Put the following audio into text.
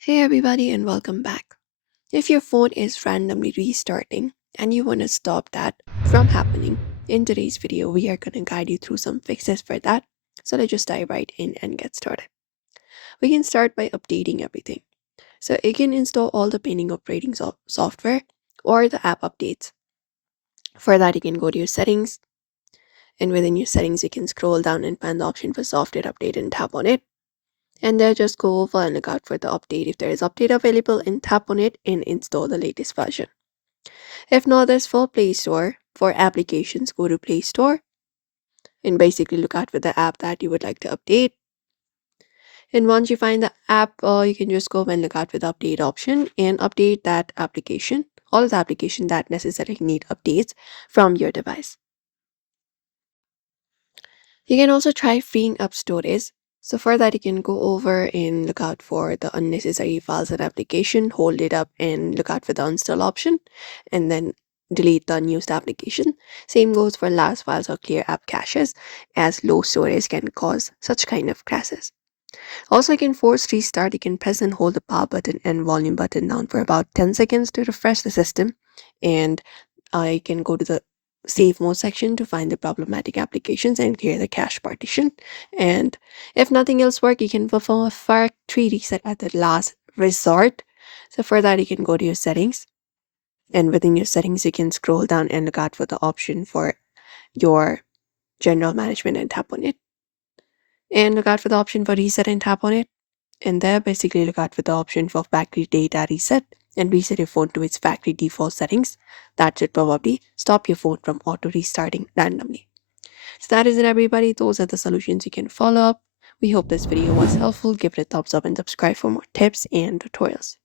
Hey everybody and welcome back. If your phone is randomly restarting and you want to stop that from happening, in today's video we are going to guide you through some fixes for that. So let's just dive right in and get started. We can start by updating everything. So you can install all the pending operating software or the app updates. For that you can go to your settings, and within your settings you can scroll down and find the option for software update and tap on it. And there just go over and look out for the update. If there is update available, and tap on it and install the latest version. If not, there's for Play Store. For applications, go to Play Store and basically look out for the app that you would like to update. And once you find the app, you can just go and look out for the update option and update that application, all of the applications that necessarily need updates from your device. You can also try freeing up storage. So for that, you can go over and look out for the unnecessary files and application, hold it up and look out for the uninstall option, and then delete the unused application. Same goes for last files or clear app caches, as low storage can cause such kind of crashes. Also, you can force restart. You can press and hold the power button and volume button down for about 10 seconds to refresh the system, and I can go to the save mode section to find the problematic applications and clear the cache partition. And if nothing else works, you can perform a factory reset at the last resort. So for that, you can go to your settings, and within your settings, you can scroll down and look out for the option for your general management and tap on it. And look out for the option for reset and tap on it. And there, basically look out for the option for factory data reset and reset your phone to its factory default settings. That should probably stop your phone from auto restarting randomly. So that is it, everybody. Those are the solutions you can follow up. We hope this video was helpful. Give it a thumbs up and subscribe for more tips and tutorials.